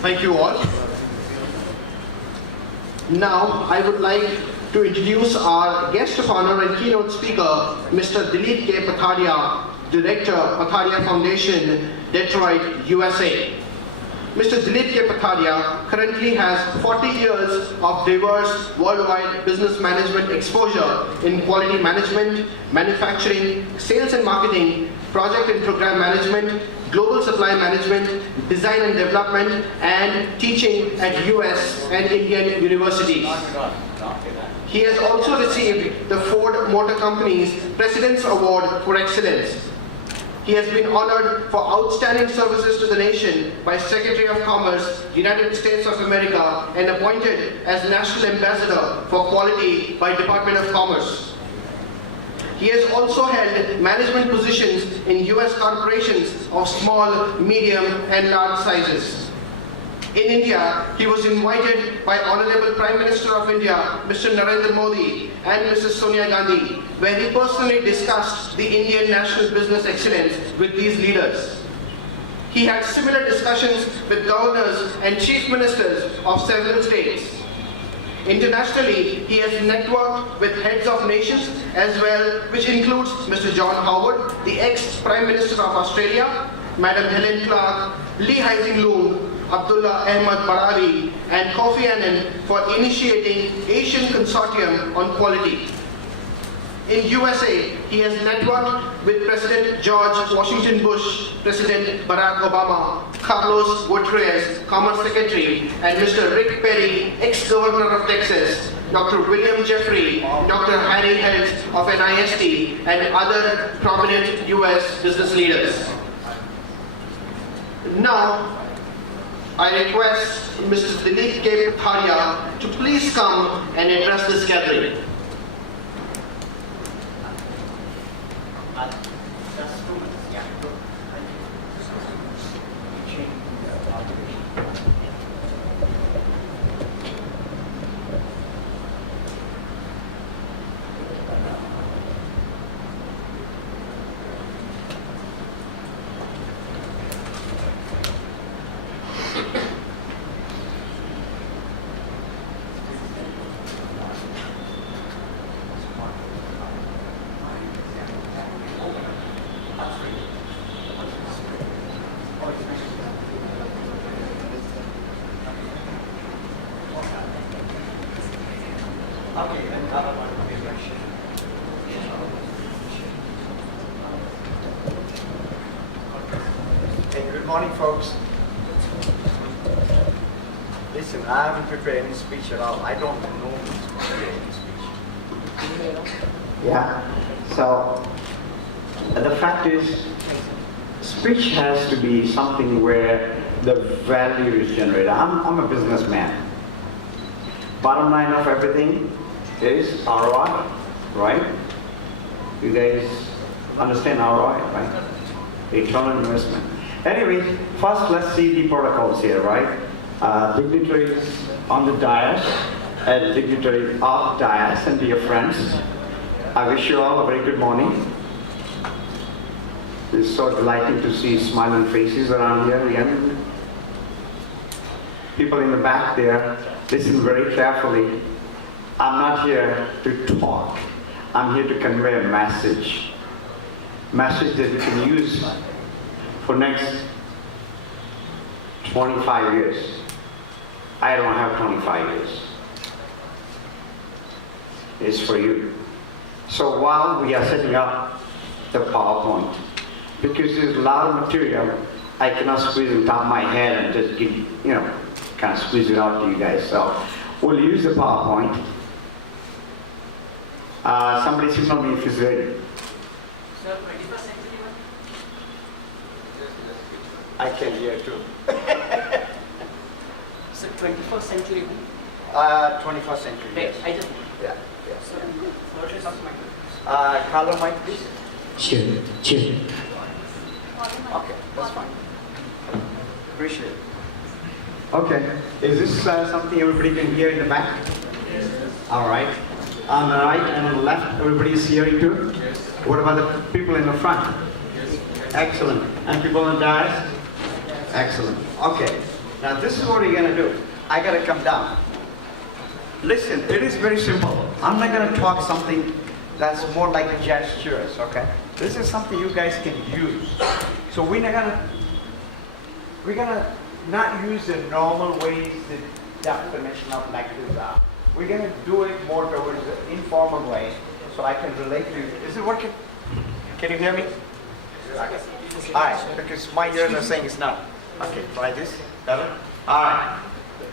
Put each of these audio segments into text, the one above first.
Thank you all. Now, I would like to introduce our guest of honor and keynote speaker, Mr. Dilip K. Pithadia, Director, Pithadia Foundation, Detroit, USA. Mr. Dilip K. Pithadia currently has 40 years of diverse worldwide business management exposure in quality management, manufacturing, sales and marketing, project and program management, global supply management, design and development, and teaching at US and Indian universities. He has also received the Ford Motor Company's President's Award for Excellence. He has been honored for outstanding services to the nation by Secretary of Commerce, United States of America, and appointed as National Ambassador for Quality by Department of Commerce. He has also held management positions in US corporations of small, medium, and large sizes. In India, he was invited by Honorable Prime Minister of India, Mr. Narendra Modi, and Mrs. Sonia Gandhi, where he personally discussed the Indian national business excellence with these leaders. He had similar discussions with governors and chief ministers of several states. Internationally, he has networked with heads of nations as well, which includes Mr. John Howard, the ex-Prime Minister of Australia, Madam Helen Clark, Lee Hsien Loong, Abdullah Ahmad Barawi, and Kofi Annan for initiating Asian Consortium on Quality. In USA, he has networked with President George Washington Bush, President Barack Obama, Carlos Gutierrez, Commerce Secretary, and Mr. Rick Perry, ex-Governor of Texas, Dr. William Jeffrey, Dr. Harry Held of NIST, and other prominent US business leaders. Now, I request Mrs. Dilip K. Pithadia to please come and address this gathering. Good morning, folks. Listen, I haven't prepared any speech at all. I don't know who's going to prepare any speech. Yeah, so the fact is, speech has to be something where the value is generated. I'm a businessman. Bottom line of everything is ROI, right? You guys understand ROI, right? Return on investment. Anyway, first let's see the protocols here, right? Dignitaries on the dais, and dignitaries off dais, and dear friends, I wish you all a very good morning. It's so delighting to see smiling faces around here again. People in the back there, listen very carefully. I'm not here to talk. I'm here to convey a message. Message that we can use for next 25 years. I don't have 25 years. It's for you. So while we are setting up the PowerPoint, because there's a lot of material, I cannot squeeze it on top of my head and just give, kind of squeeze it out to you guys. So we'll use the PowerPoint. Somebody signal me if it's ready. Sir, 21st century one? I can hear too. Sir, 21st century one? 21st century, Right, yes. I just... Yeah. Sir, what is up to Carlo, mic, please. Cheer. Okay, that's fine. Appreciate it. Okay, is this something everybody can hear in the back? Yes. All right. On the right and on the left, everybody is hearing too? Yes. What about the people in the front? Yes. Excellent. And people on the dais? Excellent. Okay. Now this is what you're gonna do. I gotta come down. Listen, it is very simple. I'm not gonna talk something that's more like gestures, okay? This is something you guys can use. So we're gonna not use the normal ways, the definition of like this are. We're gonna do it more towards the informal way, so I can relate to you. Is it working? Can you hear me? Alright, because my ears are saying it's not. Okay, try this. Better? Alright.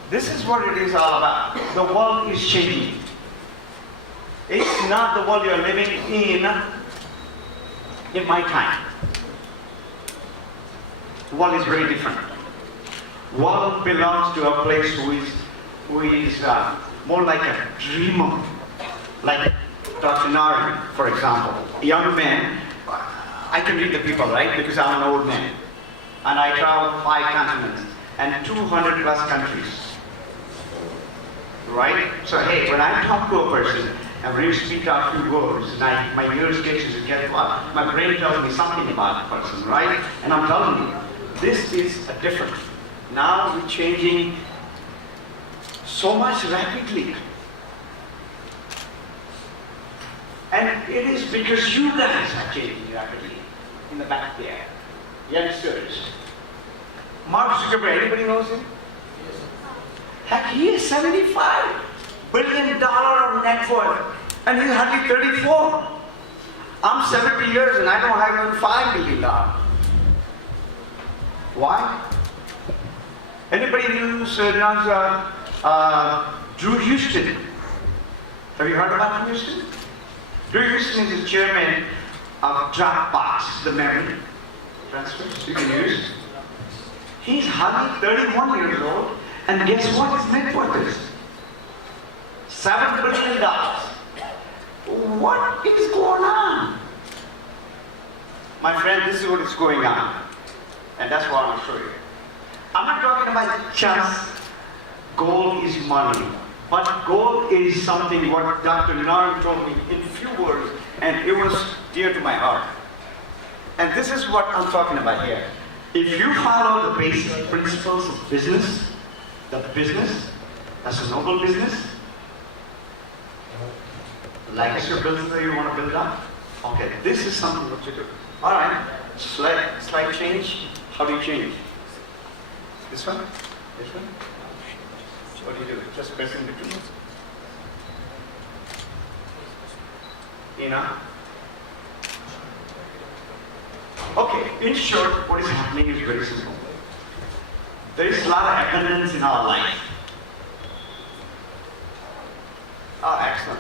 This is what it is all about. The world is changing. It's not the world you're living in my time. The world is very different. World belongs to a place who is more like a dreamer, like Dr. Narayan, for example. A young man, I can read the people, right? Because I'm an old man. And I travel 5 continents and 200 plus countries. Right? So hey, when I talk to a person, and when you speak out a few words, and my ears get to my brain tells me something about the person, right? And I'm telling you, this is a different. Now we're changing so much rapidly. And it is because you guys are changing rapidly in the back there. Youngsters. Mark Zuckerberg, anybody knows him? Heck, he is $75 billion of net worth, and he's hardly 34. I'm 70 years and I don't have even $5 billion. Why? Anybody knows Drew Houston? Have you heard about Drew Houston? Drew Houston is the chairman of Dropbox, the memory transfers you can use. He's hardly 31 years old, and guess what his net worth is? $7 billion. What is going on? My friend, this is what is going on. And that's what I want to show you. I'm not talking about just gold is money. But gold is something what Dr. Narayan told me in few words, and it was dear to my heart. And this is what I'm talking about here. If you follow the basic principles of business, that's a noble business, like it's your business that you want to build up, okay, this is something what you do. All right, slide change. How do you change? This one? This one? What do you do? Just press in between. You know? Okay, in short, what is happening is very simple. There is a lot of abundance in our life. Oh, excellent.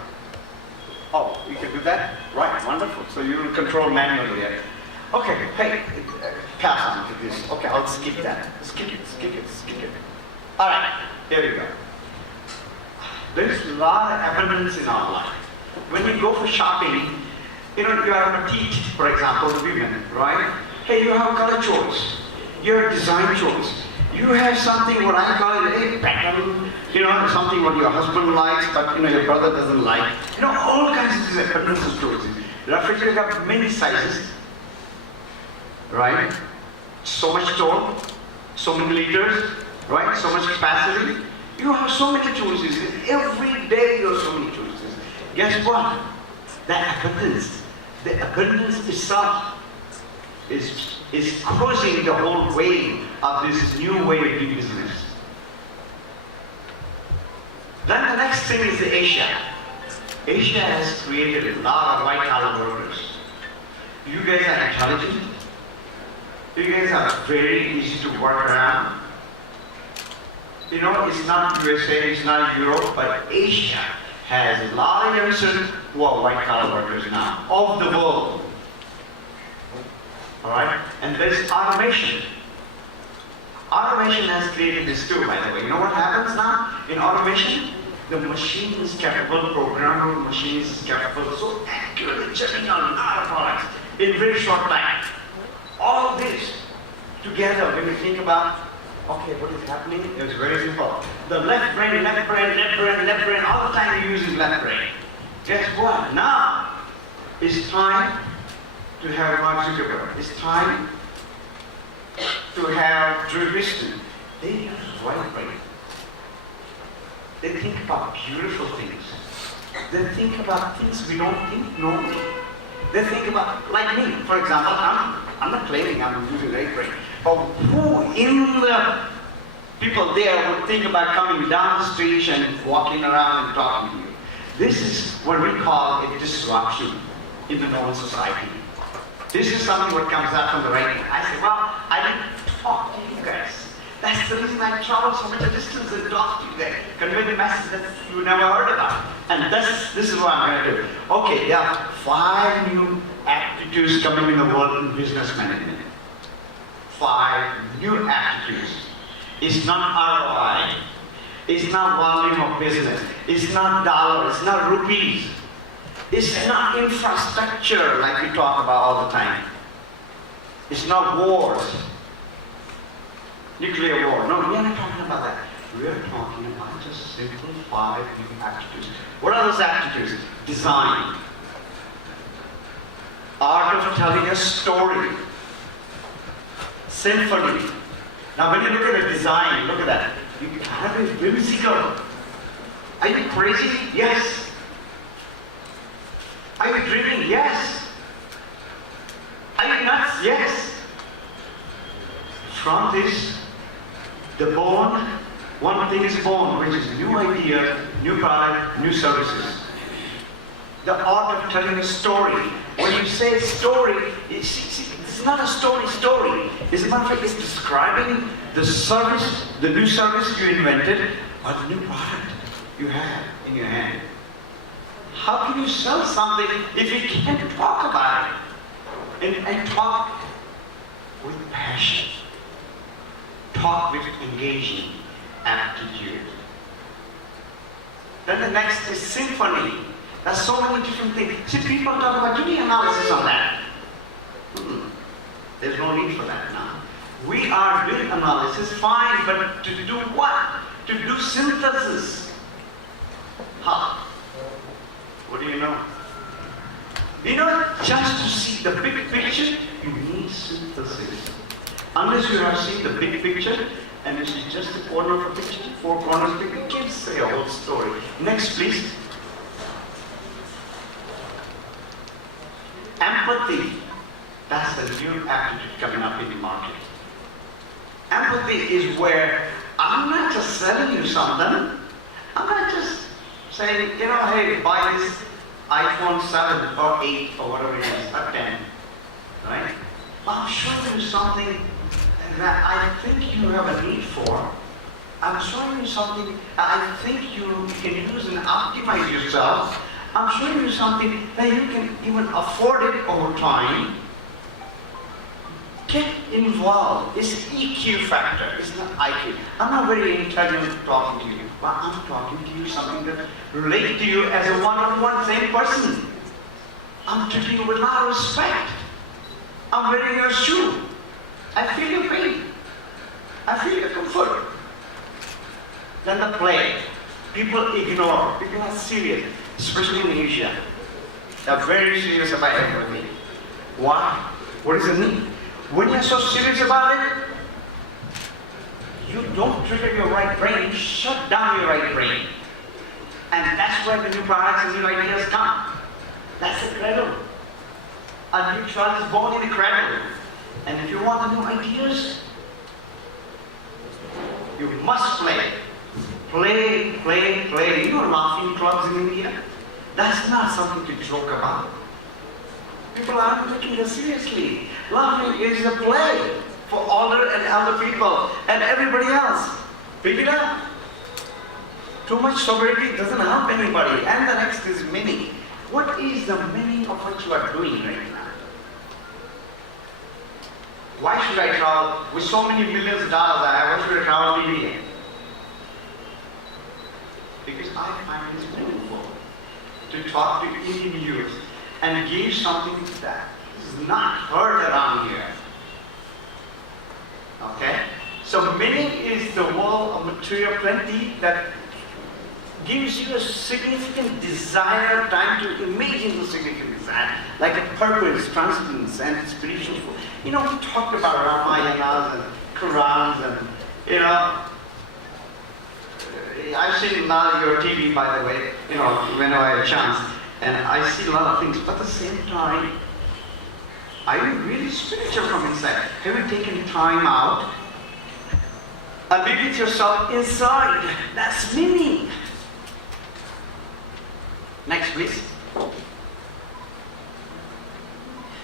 Oh, you can do that? Right, wonderful. So you will control manually. Okay, hey, pass on to this. Okay, I'll skip that. Skip it. All right, here we go. There's a lot of abundance in our life. When we go for shopping, you are on a teach, for example, the women, right? Hey, you have a color choice. You have design choice. You have something what I call it a pattern, something what your husband likes, but your brother doesn't like. All kinds of abundance of choices. Refrigerator have many sizes, right? So much tall, so many liters, right? So much capacity. You have so many choices. Every day you have so many choices. Guess what? The abundance itself is causing the whole wave of this new way of doing business. Then the next thing is Asia. Asia has created a lot of white-collar workers. You guys are intelligent. You guys are very easy to work around. It's not USA, it's not Europe, but Asia has a lot of youngsters who are white-collar workers now, of the world. All right? And there's automation. Automation has created this too, by the way. You know what happens now in automation? The machine is capable, programmable machine is capable, so accurately checking out a lot of products in very short time. All this together, when you think about, okay, what is happening? It's very simple. The left brain, all the time you use is left brain. Guess what? Now, it's time to have Mark Zuckerberg. It's time to have Drew Houston. They use right brain. They think about beautiful things. They think about things we don't think normally. They think about, like me, for example, I'm not claiming I'm using right brain, but who in the people there would think about coming down the street and walking around and talking to you? This is what we call a disruption in the normal society. This is something what comes out from the right. I say, well, I didn't talk to you guys. That's the reason I traveled so much a distance and talked to you guys. Convey the message that you never heard about. And this is what I'm going to do. Okay, there are 5 new aptitudes coming in the world in business management. 5 new aptitudes. It's not ROI. It's not volume of business. It's not dollars. It's not rupees. It's not infrastructure like we talk about all the time. It's not wars. Nuclear war. No, we are not talking about that. We are talking about just simple 5 new aptitudes. What are those aptitudes? Design. Art of telling a story. Symphony. Now when you look at a design, look at that. You have it whimsical. Are you crazy? Yes. Are you dreaming? Yes. Are you nuts? Yes. From this, the born, one thing is born, which is new idea, new product, new services. The art of telling a story. When you say story, it's not a story. As a matter of fact, it's describing the service, the new service you invented, or the new product you have in your hand. How can you sell something if you can't talk about it? And talk with passion. Talk with engaging aptitude. Then the next is symphony. There's so many different things. See, people talk about doing analysis on that. There's no need for that now. We are doing analysis, fine, but to do what? To do synthesis. How? What do you know? You know, just to see the big picture, you need synthesis. Unless you have seen the big picture, and this is just a corner of a picture, 4 corners of a picture, you can't say a whole story. Next, please. Empathy. That's the new aptitude coming up in the market. Empathy is where I'm not just selling you something. I'm not just saying, you know, hey, buy this iPhone 7 or 8 or whatever it is, or 10. Right? I'm showing you something that I think you have a need for. I'm showing you something I think you can use and optimize yourself. I'm showing you something that you can even afford it over time. Get involved. It's EQ factor. It's not IQ. I'm not very intelligent talking to you, but I'm talking to you something that relates to you as a one-on-one same person. I'm treating you with a lot of respect. I'm wearing your shoe. I feel your pain. I feel your comfort. Then the play. People ignore. People are serious, especially in Asia. They're very serious about everything. Why? What is the need? When you're so serious about it, you don't trigger your right brain, you shut down your right brain. And that's where the new products and new ideas come. That's the cradle. A new child is born in the cradle. And if you want the new ideas, you must play. Play, play, play. You know laughing clubs in India? That's not something to joke about. People aren't taking it seriously. Laughing is a play for older and elder people and everybody else. Pick it up. Too much sobriety doesn't help anybody. And the next is meaning. What is the meaning of what you are doing right now? Why should I travel with so many millions of dollars I have? Why should I travel to India? Because I find it meaningful to talk to Indian youth and give something that is not heard around here. Okay? So meaning is the wall of material plenty that gives you a significant desire, time to imagine the significant desire, like a purpose, transcendence, and spiritual. You know, we talked about Ramayanas and Qurans and You know, I've seen a lot of your TV, by the way, you know, whenever I have a chance, and I see a lot of things, but at the same time, are you really spiritual from inside? Have you taken time out and be with yourself inside? That's meaning. Next, please.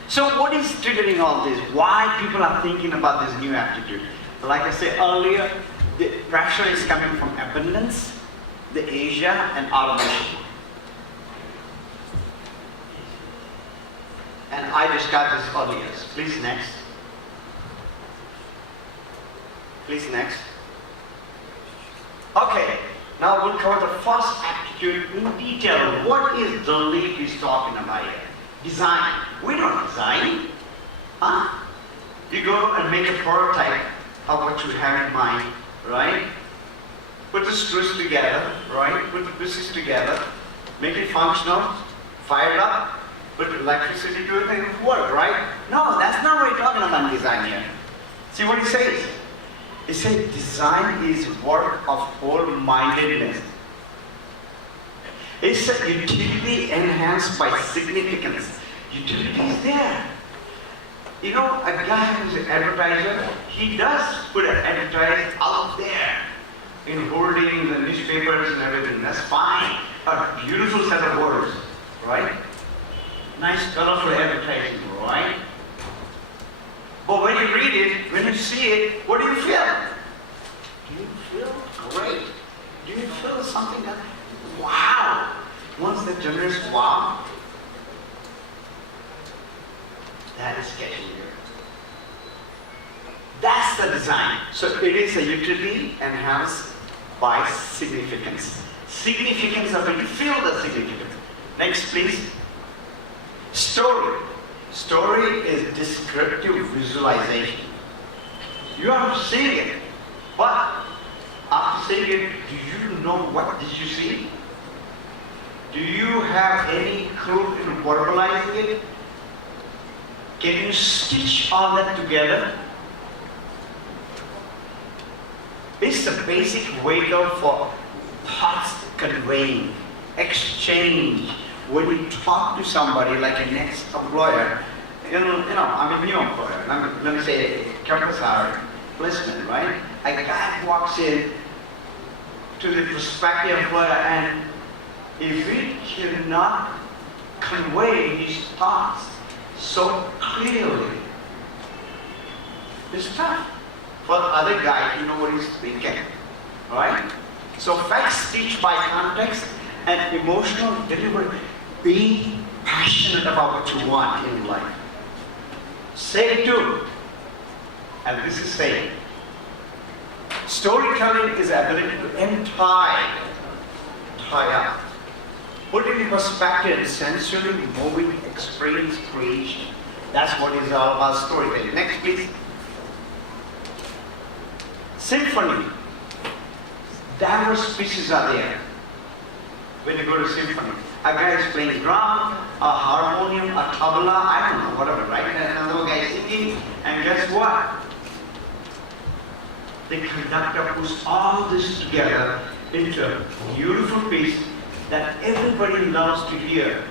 So what is triggering all this? Why people are thinking about this new attitude? Like I said earlier, the pressure is coming from abundance, the Asia, and automation. And I described this earlier. Please next. Please next. Okay, now we'll cover the first attitude in detail. What is Dilip is talking about here? Design. We don't design. Huh? You go and make a prototype of what you have in mind, right? Put the screws together, right? Put the pieces together, make it functional, fire it up, put electricity to it and it will work, right? No, that's not what we're talking about design here. See what he says? He says design is work of whole-mindedness. It's a utility enhanced by significance. Utility is there. You know, a guy who's an advertiser, he does put an advertise out there in hoardings and newspapers and everything. That's fine. A beautiful set of words, right? Nice, colorful advertising, right? But when you read it, when you see it, what do you feel? Do you feel great? Do you feel something that, wow? Once that generous wow, that is getting you. That's the design. So it is a utility enhanced by significance. Significance of it, you feel the significance. Next, please. Story. Story is descriptive visualization. You are seeing it, but after seeing it, do you know what did you see? Do you have any clue in verbalizing it? Can you stitch all that together? It's the basic vehicle for thoughts conveying, exchange. When you talk to somebody like an ex-employer, I'm a new employer. Let me say campus hour placement, right? A guy walks in to the prospective employer, and if he cannot convey his thoughts so clearly, it's tough for the other guy to know what he's thinking, right? So facts teach by context and emotional delivery. Be passionate about what you want in life. Say it too. And this is saying. Storytelling is the ability to tie up. Put it in perspective, sensually moving experience creation. That's what it's all about, storytelling. Next, please. Symphony. Diverse pieces are there. When you go to symphony, a guy is playing drum, a harmonium, a tabla, I don't know, whatever, right? And another guy is singing, and guess what? The conductor puts all this together into a beautiful piece that everybody loves to hear.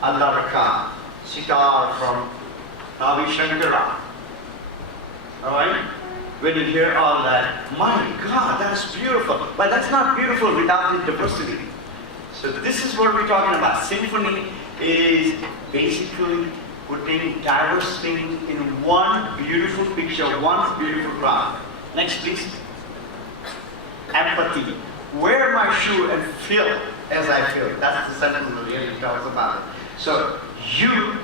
Alaraka, sitar from Ravi Shankara. Alright? When you hear all that, my God, that's beautiful. But that's not beautiful without the diversity. So this is what we're talking about. Symphony is basically putting diverse things in one beautiful picture, one beautiful craft. Next, please. Empathy. Wear my shoe and feel as I feel. That's the sentence that really talks about it. So you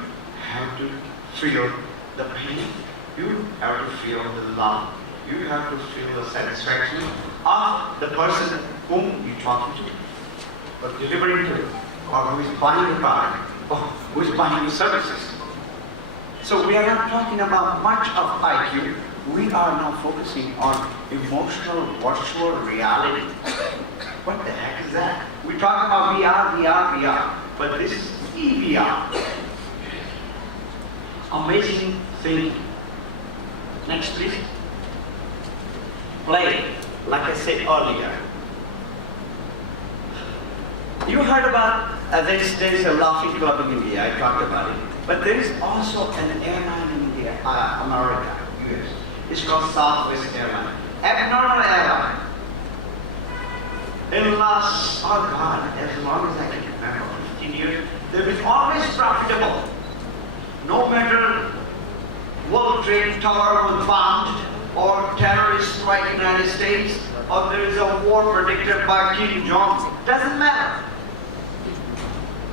have to feel the pain. You have to feel the love. You have to feel the satisfaction of the person whom you're talking to, or delivering to, or who is buying your product, or who is buying your services. So we are not talking about much of IQ. We are now focusing on emotional virtual reality. What the heck is that? We talk about VR, but this is EVR. Amazing thing. Next, please. play, like I said earlier. You heard about, there's a laughing club in India, I talked about it. But there is also an airline in India, America, US. It's called Southwest Airline. Abnormal airline. In the last, oh God, as long as I can remember, 15 years, they've been always profitable. No matter World Trade Tower was bombed, or terrorists strike the United States, or there is a war predicted by Kim Jong, doesn't matter.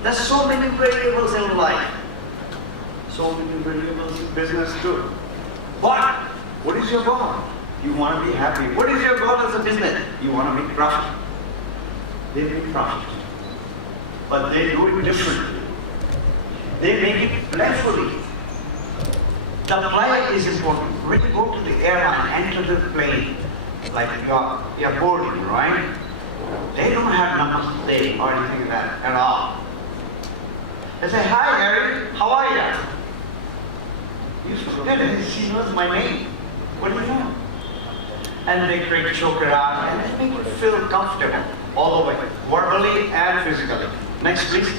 There's so many variables in life. So many variables in business too. But what is your goal? You want to be happy. What is your goal as a business? You want to make profit. They make profit. But they do it differently. They make it playfully. The play is important. When you go to the airline, enter the plane, like you're boarding, right? They don't have numbers today or anything like that at all. They say, hi Harry, how are you? You forget it, she knows my name. What do you know? And they create choke it out and they make you feel comfortable all the way, verbally and physically. Next please.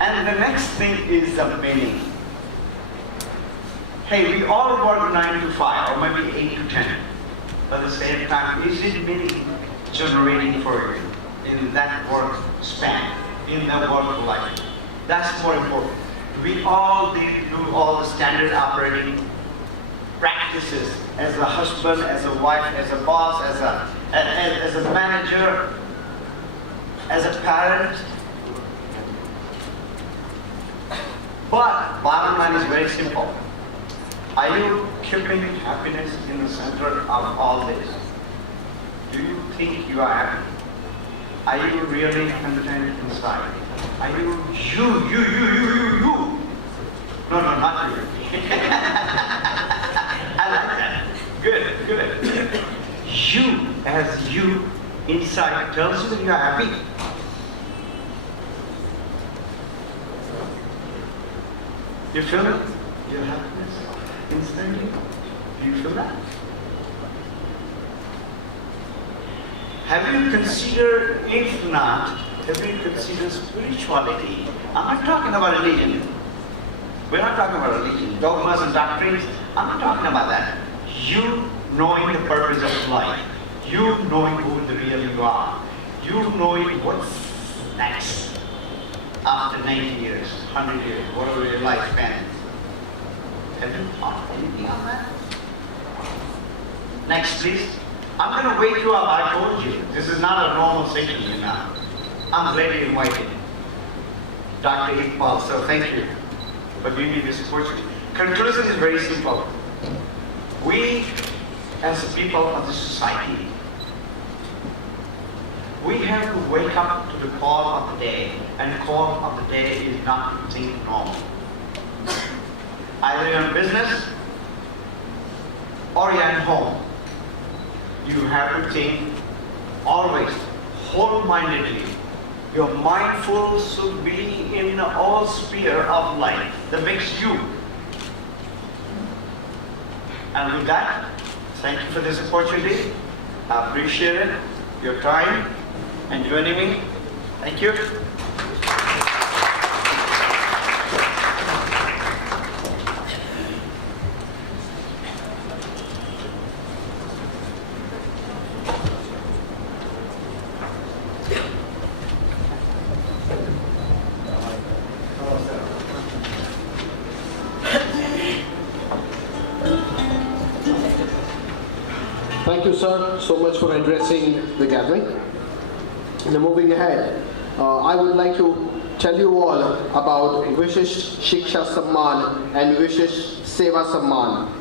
And the next thing is the meaning. Hey, we all work 9 to 5 or maybe 8 to 10. But at the same time, is it meaning generating for you in that work span? In the work life. That's more important. We all need to do all the standard operating practices as a husband, as a wife, as a boss, as a manager, as a parent. But bottom line is very simple. Are you keeping happiness in the center of all this? Do you think you are happy? Are you really content inside? Are you? No, not you. I like that. Good. You, as you, inside tells you that you are happy. You feel it? Your happiness instantly? Do you feel that? Have you considered, if not, have you considered spirituality? I'm not talking about religion. We're not talking about religion, dogmas and doctrines. I'm not talking about that. You knowing the purpose of life. You knowing who the real you are. You knowing what's next after 90 years, 100 years, whatever your lifespan is. Have you thought anything on that? Next, please. I'm going to wake you up. I told you. This is not a normal session now. I'm glad you invited Dr. Iqbal, so thank you for giving me this opportunity. Conclusion is very simple. We, as people of the society, we have to wake up to the call of the day, and the call of the day is not to think normal. Either you're in business or you're at home. You have to think always, whole-mindedly. Your mindful should be in all sphere of life that makes you. And with that, thank you for this opportunity. I appreciate it, your time, and joining me. Thank you. Thank you, sir, so much for addressing the gathering. Now, moving ahead, I would like to tell you all about Vishisht Shiksha Samman and Vishisht Seva Samman.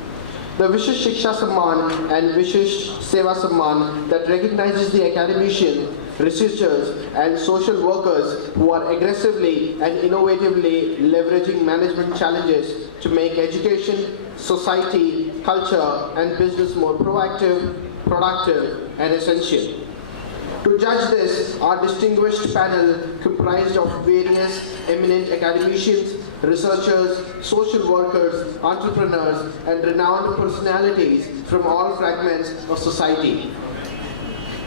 The Vishisht Shiksha Samman and Vishisht Seva Samman that recognizes the academicians, researchers, and social workers who are aggressively and innovatively leveraging management challenges to make education, society, culture, and business more proactive, productive, and essential. To judge this, our distinguished panel comprised of various eminent academicians, researchers, social workers, entrepreneurs, and renowned personalities from all fragments of society.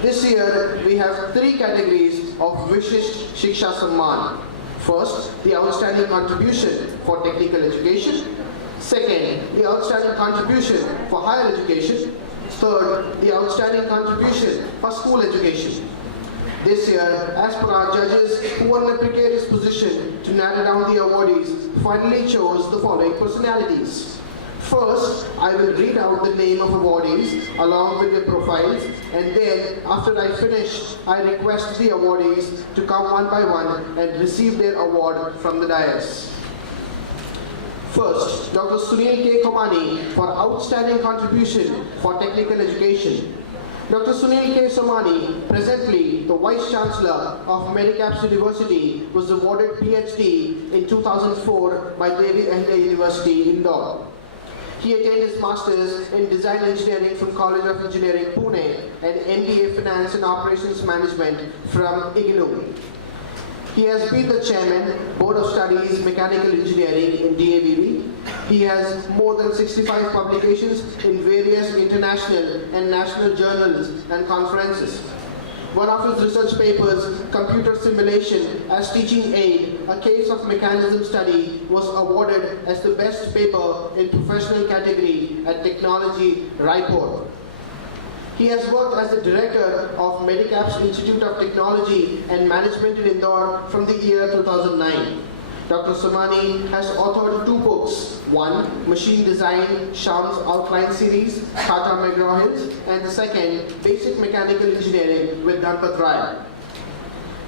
This year, we have 3 categories of Vishisht Shiksha Samman. First, the outstanding contribution for technical education. Second, the outstanding contribution for higher education. Third, the outstanding contribution for school education. This year, as per our judges who were in a precarious position to narrow down the awardees, finally chose the following personalities. First, I will read out the name of awardees along with their profiles, and then after I finish, I request the awardees to come one by one and receive their award from the dais. First, Dr. Sunil K. Komani for outstanding contribution for technical education. Dr. Sunil K. Somani, presently the Vice Chancellor of Medicaps University, was awarded PhD in 2004 by Devi Ahilya University, Indore. He attained his Masters in Design Engineering from College of Engineering, Pune, and MBA Finance and Operations Management from IGNOU. He has been the Chairman, Board of Studies, Mechanical Engineering in DAVB. He has more than 65 publications in various international and national journals and conferences. One of his research papers, Computer Simulation as Teaching Aid, a case of mechanism study, was awarded as the best paper in professional category at Technology, Raipur. He has worked as the director of Medicaps Institute of Technology and Management in Indore from the year 2009. Dr. Somani has authored 2 books. One, Machine Design, Sham's Outline Series, Tata McGraw-Hill's, and the second, Basic Mechanical Engineering with Dhanpat Rai.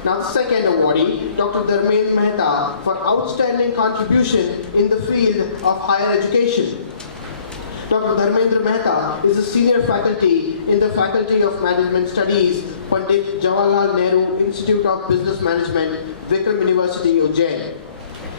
Now the second awardee, Dr. Dharmendra Mehta for outstanding contribution in the field of higher education. Dr. Dharmendra Mehta is a senior faculty in the Faculty of Management Studies, Pandit Jawaharlal Nehru Institute of Business Management, Vikram University, Ujjain.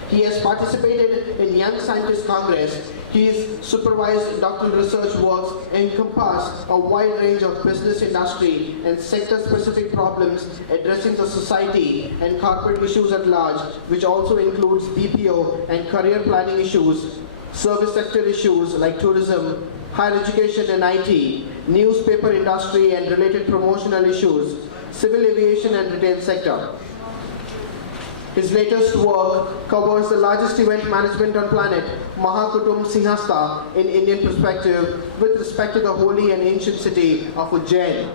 He has participated in Young Scientist Congress. He's supervised doctoral research works encompass a wide range of business, industry, and sector-specific problems addressing the society and corporate issues at large, which also includes BPO and career planning issues, service sector issues like tourism, higher education and IT, newspaper industry and related promotional issues, civil aviation and retail sector. His latest work covers the largest event management on planet, Mahakutum Sinhasta, in Indian perspective with respect to the holy and ancient city of Ujjain.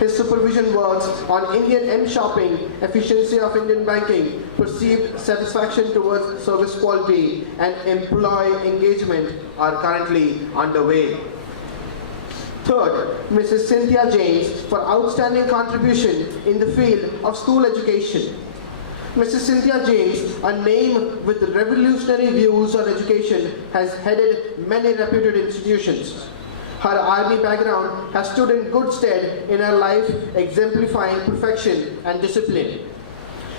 His supervision works on Indian M-shopping, efficiency of Indian banking, perceived satisfaction towards service quality, and employee engagement are currently underway. Third, Mrs. Cynthia James for outstanding contribution in the field of school education. Mrs. Cynthia James, a name with revolutionary views on education, has headed many reputed institutions. Her army background has stood in good stead in her life, exemplifying perfection and discipline.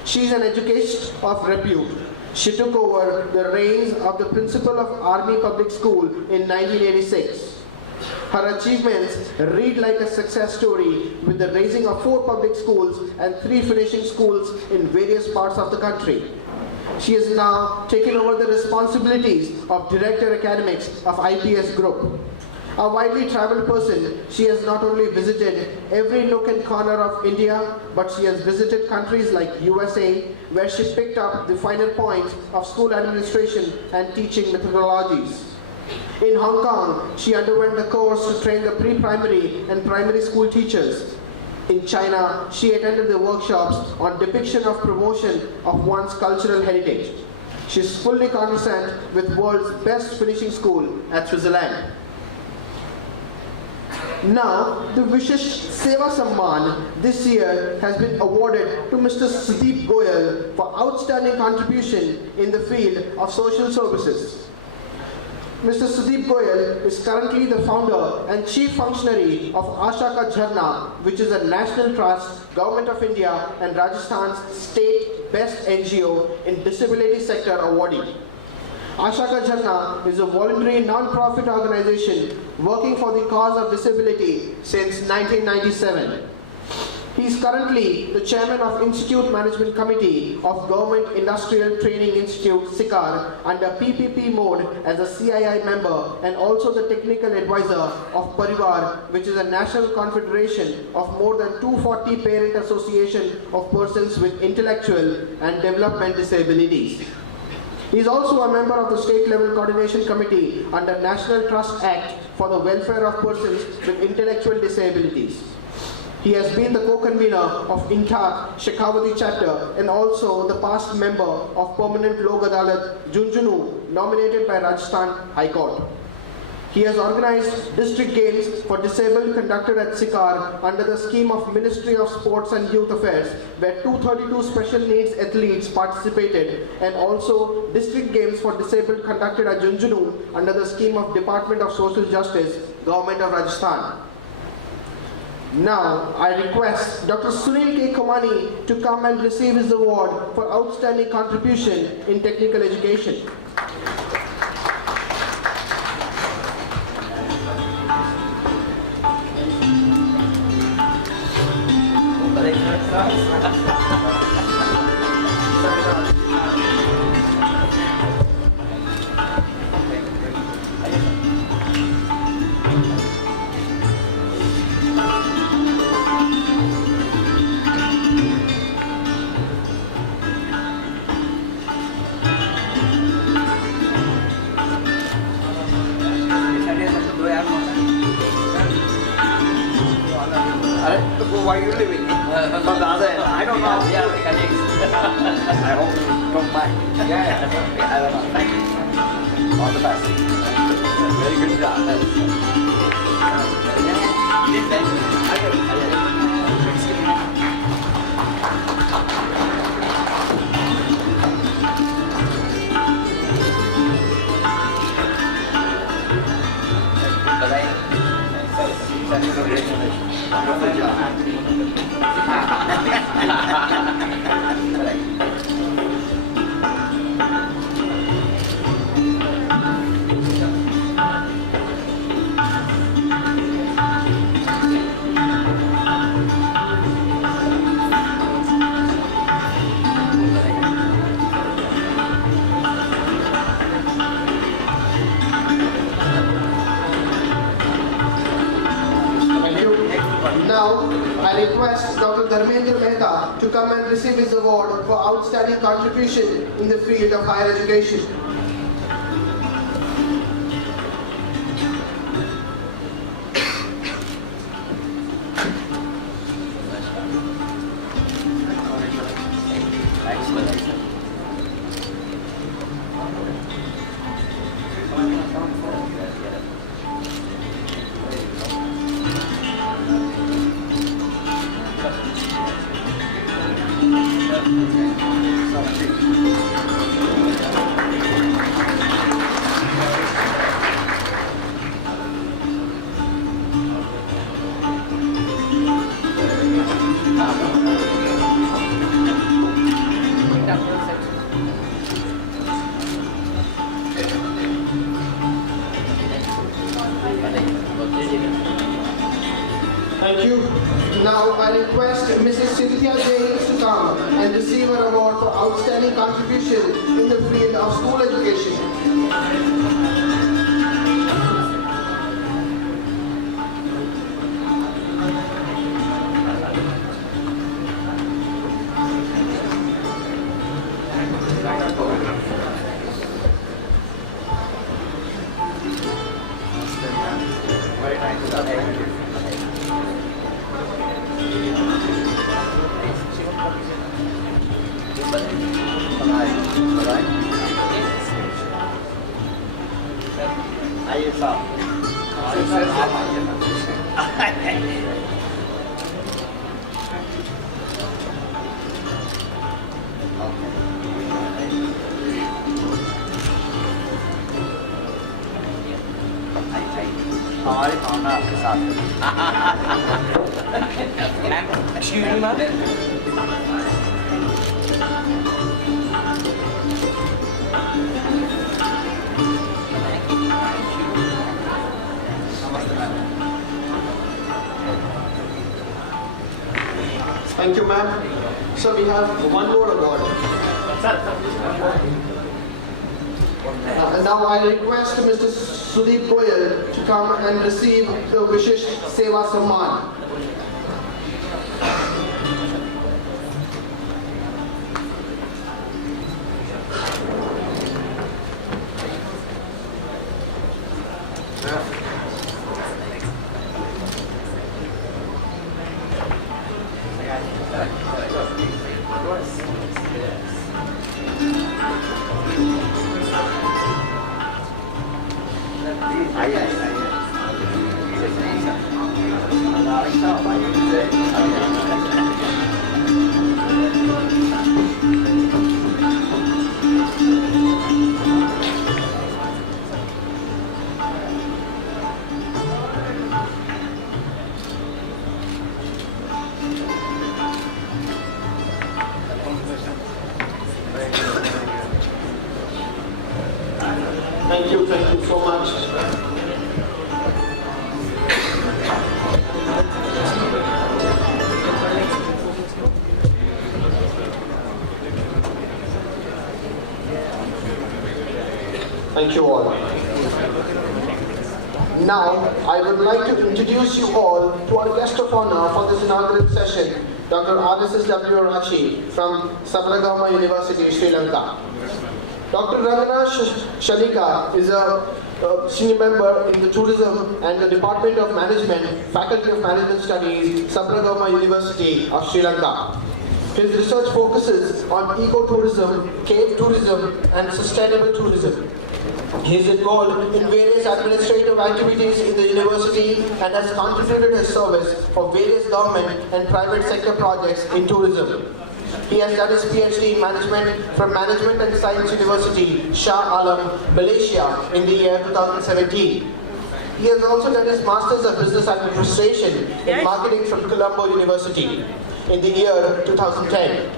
She is an educator of repute. She took over the reins of the principal of Army Public School in 1986. Her achievements read like a success story with the raising of 4 public schools and 3 finishing schools in various parts of the country. She has now taken over the responsibilities of Director Academics of IPS Group. A widely traveled person, she has not only visited every nook and corner of India, but she has visited countries like USA, where she picked up the finer points of school administration and teaching methodologies. In Hong Kong, she underwent the course to train the pre-primary and primary school teachers. In China, she attended the workshops on depiction of promotion of one's cultural heritage. She is fully conversant with world's best finishing school at Switzerland. Now, the Vishisht Seva Samman this year has been awarded to Mr. Sudeep Goyal for outstanding contribution in the field of social services. Mr. Sudeep Goyal is currently the founder and chief functionary of Asha Ka Jharna, which is a national trust, Government of India and Rajasthan's state best NGO in disability sector awardee. Asha Ka Jharna is a voluntary non-profit organization working for the cause of disability since 1997. He is currently the chairman of Institute Management Committee of Government Industrial Training Institute, SICAR, under PPP mode as a CII member, and also the technical advisor of Parivar, which is a national confederation of more than 240 parent association of persons with intellectual and development disabilities. He is also a member of the state level coordination committee under National Trust Act for the welfare of persons with intellectual disabilities. He has been the co-convener of INTAC Shekhawati chapter and also the past member of Permanent Lok Adalat Junjunu, nominated by Rajasthan High Court. He has organized district games for disabled conducted at SICAR under the scheme of Ministry of Sports and Youth Affairs, where 232 special needs athletes participated, and also district games for disabled conducted at Junjunu under the scheme of Department of Social Justice, Government of Rajasthan. Now, I request Dr. Sunil K. Kamani to come and receive his award for outstanding contribution in technical education. Why are you leaving? From the other end. I don't know how to do it. I hope you don't mind. Yeah, definitely. I don't know. Thank you. All the best. Very good job. Now, I request Dr. Dharmendra Mehta to come and receive his award for outstanding contribution in the field of higher education. Thank you. Now I request Mrs. Cynthia James to come and receive her award for outstanding contribution in the field of school education. हमारी भावना आपके साथ है Thank you, ma'am. So we have one more award. And now I request Mr. Sudip Goyal to come and receive the Vishisht Seva Samman. Thank you so much. Thank you all. Now, I would like to introduce you all to our guest of honor for this inaugural session, Dr. R.S.S.W. Rachi from Sabaragaon University, Sri Lanka. Dr. Rangana Shanika is a senior member in the Tourism and the Department of Management, Faculty of Management Studies, Sabaragaon University of Sri Lanka. His research focuses on ecotourism, cave tourism, and sustainable tourism. He is involved in various administrative activities in the university and has contributed his service for various government and private sector projects in tourism. He has done his PhD in management from Management and Science University, Shah Alam, Malaysia in the year 2017. He has also done his Masters of Business Administration in Marketing from Colombo University in the year 2010.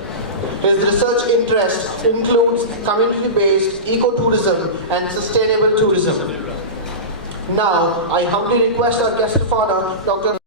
His research interest includes community-based ecotourism and sustainable tourism. Now, I humbly request our guest of honor, Dr.